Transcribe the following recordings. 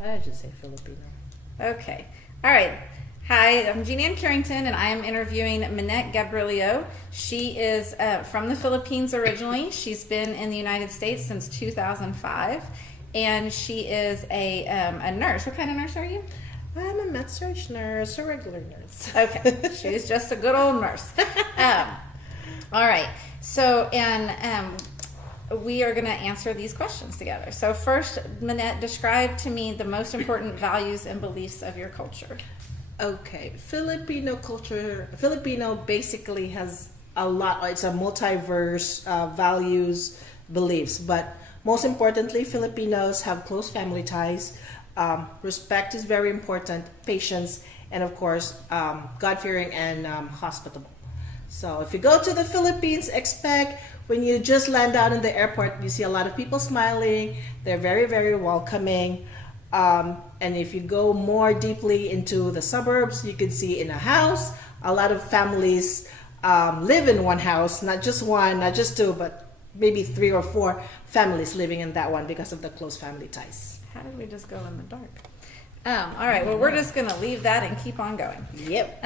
I should say Filipino. Okay. All right. Hi, I'm Jeannie Ann Carrington, and I am interviewing Minette Gabrielio. She is from the Philippines originally. She's been in the United States since 2005, and she is a nurse. What kind of nurse are you? I'm a med-surg nurse, a regular nurse. Okay. She's just a good old nurse. All right. So, we are going to answer these questions together. So first, Minette, describe to me the most important values and beliefs of your culture. Okay, Filipino culture. Filipino basically has a lot. It's a multiverse values, beliefs. But most importantly, Filipinos have close family ties. Respect is very important. Patience, and of course, God-fearing and hospitable. So if you go to the Philippines, expect when you just land out in the airport, you see a lot of people smiling. They're very, very welcoming. And if you go more deeply into the suburbs, you can see in a house, a lot of families live in one house, not just one, not just two, but maybe 3 or 4 families living in that one because of the close family ties. How did we just go in the dark? All right, well, we're just going to leave that and keep on going. Yep.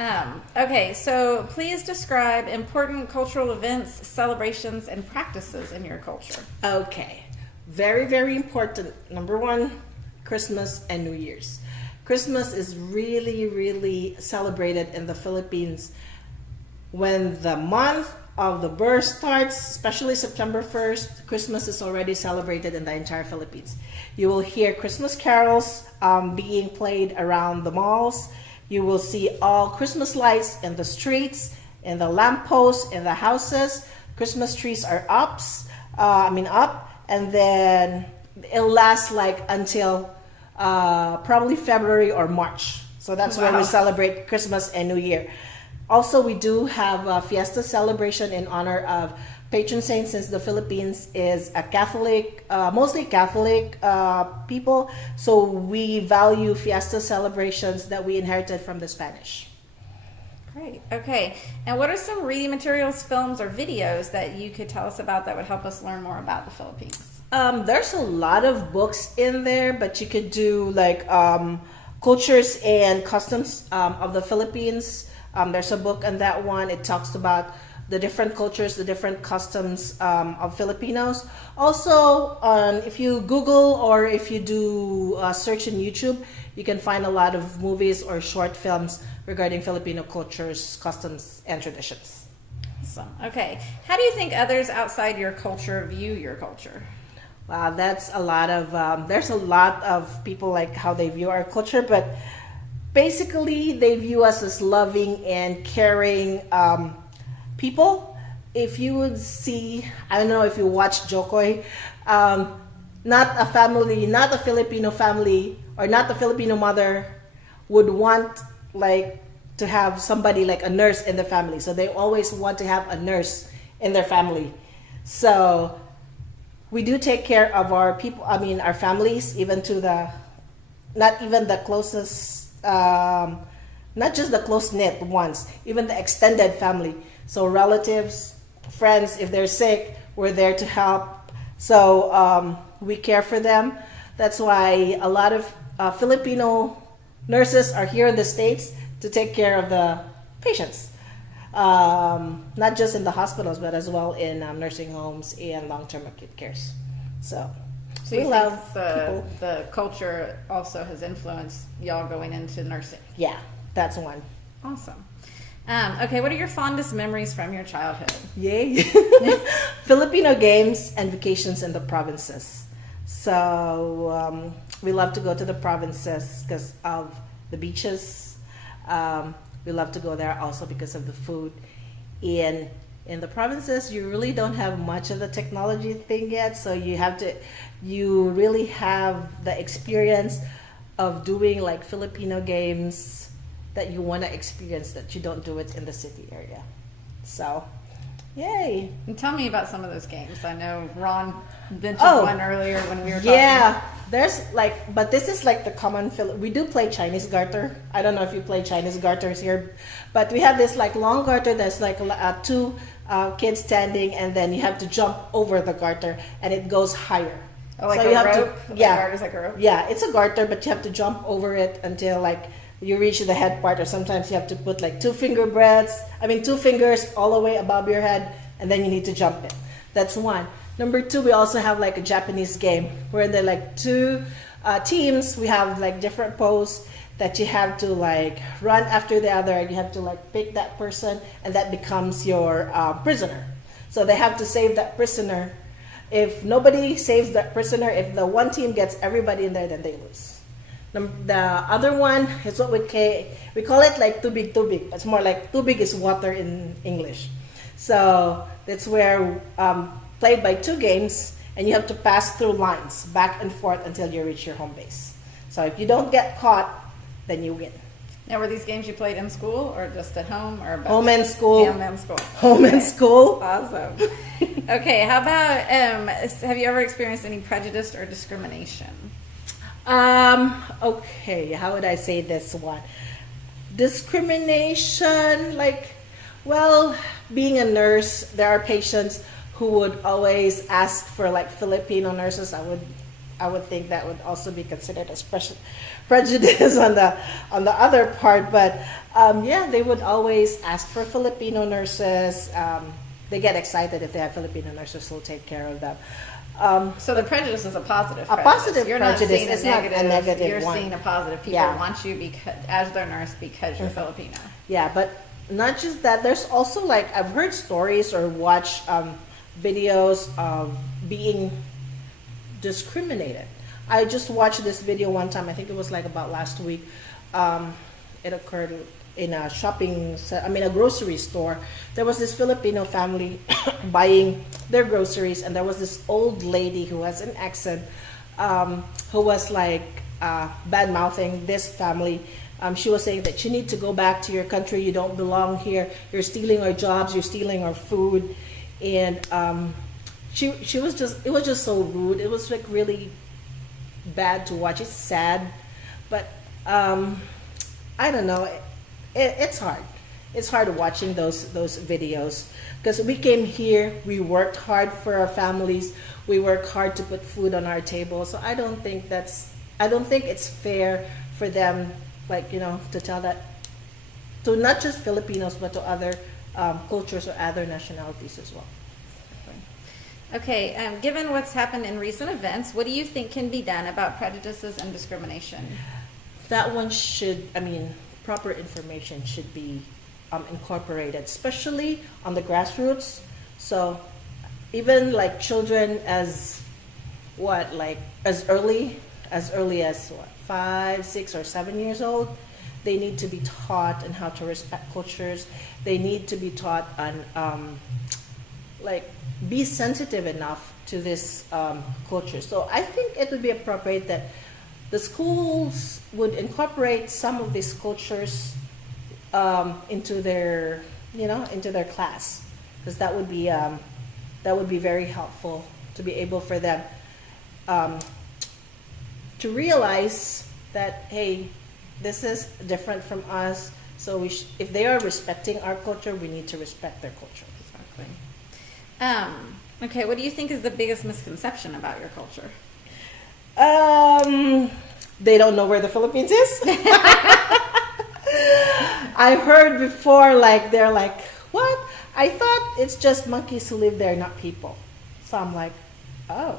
Okay, so please describe important cultural events, celebrations, and practices in your culture. Okay. Very, very important. Number 1, Christmas and New Year's. Christmas is really, really celebrated in the Philippines when the month of the birth starts, especially September 1st. Christmas is already celebrated in the entire Philippines. You will hear Christmas carols being played around the malls. You will see all Christmas lights in the streets, in the lampposts, in the houses. Christmas trees are up, and then it'll last like until probably February or March. So that's when we celebrate Christmas and New Year. Also, we do have a fiesta celebration in honor of patron saints, since the Philippines is a Catholic, mostly Catholic people. So we value fiesta celebrations that we inherited from the Spanish. Great. Okay. And what are some reading materials, films, or videos that you could tell us about that would help us learn more about the Philippines? There's a lot of books in there, but you could do like cultures and customs of the Philippines. There's a book on that one. It talks about the different cultures, the different customs of Filipinos. Also, if you Google or if you do search in YouTube, you can find a lot of movies or short films regarding Filipino cultures, customs, and traditions. Awesome. Okay. How do you think others outside your culture view your culture? Wow, that's a lot of, there's a lot of people like how they view our culture, but basically they view us as loving and caring people. If you would see, I don't know if you watch Jokoy, not a family, not a Filipino family, or not a Filipino mother would want like to have somebody like a nurse in the family. So they always want to have a nurse in their family. So we do take care of our people, our families, even to the, not even the closest, not just the close-knit ones, even the extended family. So relatives, friends, if they're sick, we're there to help. So we care for them. That's why a lot of Filipino nurses are here in the States to take care of the patients. Not just in the hospitals, but as well in nursing homes and long-term acute cares. So you we love think the culture also has influenced y'all going into nursing? Yeah, that's one. Awesome. Okay, what are your fondest memories from your childhood? Yay. Filipino games and vacations in the provinces. So we love to go to the provinces because of the beaches. We love to go there also because of the food. In the provinces, you really don't have much of the technology thing yet, so you really have the experience of doing like Filipino games that you want to experience that you don't do it in the city area. So, yay. And tell me about some of those games. I know Ron mentioned one earlier when we were talking. Yeah, there's like, but this is like the common, we do play Chinese garter. I don't know if you play Chinese garters here, but we have this like long garter that's like 2 kids standing, and then you have to jump over the garter and it goes higher. Oh, like So a you have rope? to, Like yeah, a garter's like a rope? yeah, it's a garter, but you have to jump over it until like you reach the head part, or sometimes you have to put like two fingers all the way above your head, and then you need to jump it. That's one. Number two, we also have like a Japanese game where there are like two teams. We have like different pose that you have to like run after the other, and you have to like pick that person, and that becomes your prisoner. So they have to save that prisoner. If nobody saves that prisoner, if the one team gets everybody in there, then they lose. The other one is what we call it like too big, too big. It's more like too big is water in English. So that's where played by two games, and you have to pass through lines back and forth until you reach your home base. So if you don't get caught, then you win. Now, were these games you played in school or just at home or both? Home and school. Home and school. Home and school. Awesome. Okay, how about have you ever experienced any prejudice or discrimination? Okay, how would I say this one? Discrimination, like, well, being a nurse, there are patients who would always ask for like Filipino nurses. I would think that would also be considered as prejudice on the other part, but yeah, they would always ask for Filipino nurses. They get excited if they have Filipino nurses who'll take care of them. So the prejudice is a positive A prejudice. positive You're prejudice. not seeing It's not a negative You're one. seeing a positive. People Yeah. want you as their nurse because you're Filipino. Yeah, but not just that. There's also like I've heard stories or watched videos of being discriminated. I just watched this video one time. I think it was like about last week. It occurred in a a grocery store. There was this Filipino family buying their groceries, and there was this old lady who has an accent, who was like bad mouthing this family. She was saying that you need to go back to your country. You don't belong here. You're stealing our jobs. You're stealing our food, and she was just. It was just so rude. It was like really bad to watch. It's sad, but I don't know. It's hard. It's hard watching those videos because we came here. We worked hard for our families. We worked hard to put food on our table. So I don't think it's fair for them, like to tell that to not just Filipinos but to other cultures or other nationalities as well. Okay, given what's happened in recent events, what do you think can be done about prejudices and discrimination? That one proper information should be incorporated, especially on the grassroots. So even like children as early as 5, 6, or 7 years old, they need to be taught on how to respect cultures. They need to be taught on be sensitive enough to this culture. So I think it would be appropriate that the schools would incorporate some of these cultures into their class, because that would be very helpful to be able for them to realize that, hey, this is different from us. So if they are respecting our culture, we need to respect their culture. Exactly. Okay, what do you think is the biggest misconception about your culture? They don't know where the Philippines is. I heard before, they're like, what? I thought it's just monkeys who live there, not people. So I'm like, oh,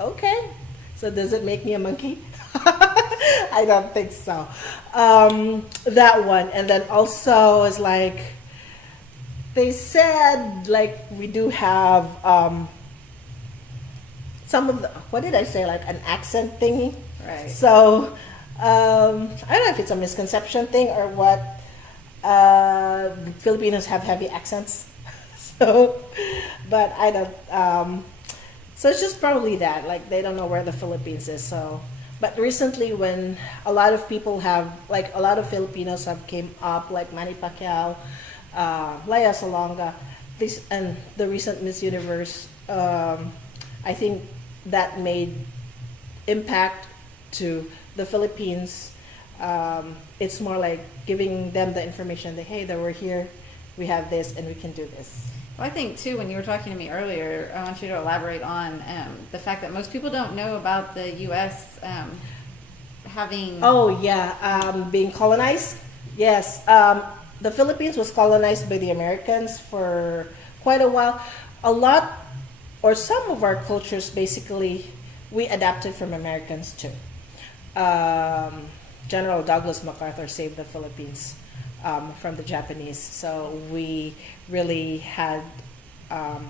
okay. So does it make me a monkey? I don't think so. That one. And then also is like, they said we do have some of the, what did I say, an accent thingy? Right. So I don't know if it's a misconception thing or what. Filipinos have heavy accents. So, but I don't, so it's just probably that, they don't know where the Philippines is. So, but recently when a lot of people have, a lot of Filipinos have came up, like Manny Pacquiao, Laya Salonga, this, and the recent Miss Universe, I think that made impact to the Philippines. It's more like giving them the information that, hey, that we're here, we have this, and we can do this. Well, I think too, when you were talking to me earlier, I want you to elaborate on the fact that most people don't know about the U.S. Having. Oh yeah, being colonized. Yes, the Philippines was colonized by the Americans for quite a while. A lot, or some of our cultures, basically, we adapted from Americans too. General Douglas MacArthur saved the Philippines from the Japanese, so we really had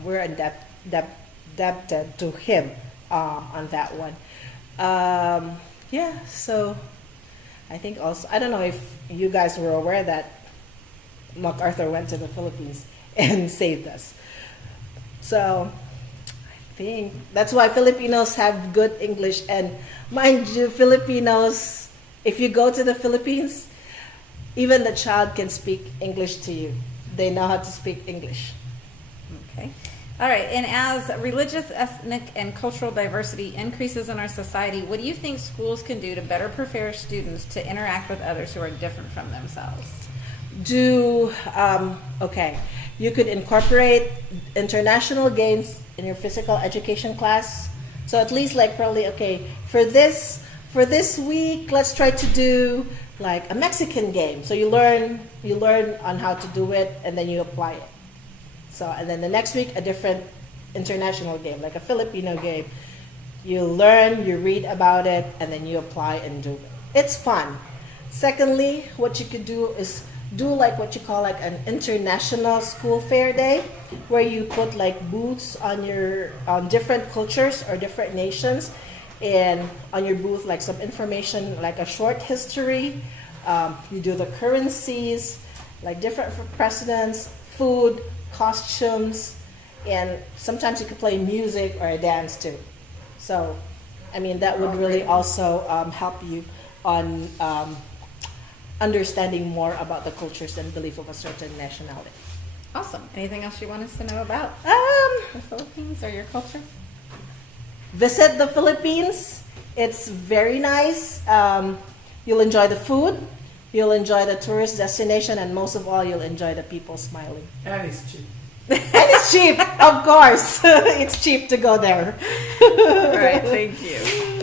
we're indebted to him on that one. Yeah, so I think also, I don't know if you guys were aware that MacArthur went to the Philippines and saved us. So I think that's why Filipinos have good English. And mind you, Filipinos, if you go to the Philippines, even the child can speak English to you. They know how to speak English. Okay. All right. And as religious, ethnic, and cultural diversity increases in our society, what do you think schools can do to better prepare students to interact with others who are different from themselves? Okay, you could incorporate international games in your physical education class. So at least like probably, okay, for this week, let's try to do like a Mexican game. So you learn on how to do it, and then you apply it. So, and then the next week, a different international game, like a Filipino game. You learn, you read about it, and then you apply and do it. It's fun. Secondly, what you could do is do like what you call like an international school fair day, where you put like booths on different cultures or different nations, and on your booth like some information, like a short history. You do the currencies, like different presidents, food, costumes, and sometimes you could play music or a dance too. So, I mean, that would really also help you on understanding more about the cultures and belief of a certain nationality. Awesome. Anything else you want us to know about the Philippines or your culture? Visit the Philippines. It's very nice. You'll enjoy the food. You'll enjoy the tourist destination, and most of all, you'll enjoy the people smiling. And it's cheap. And it's cheap, of course. It's cheap to go there. All right. Thank you.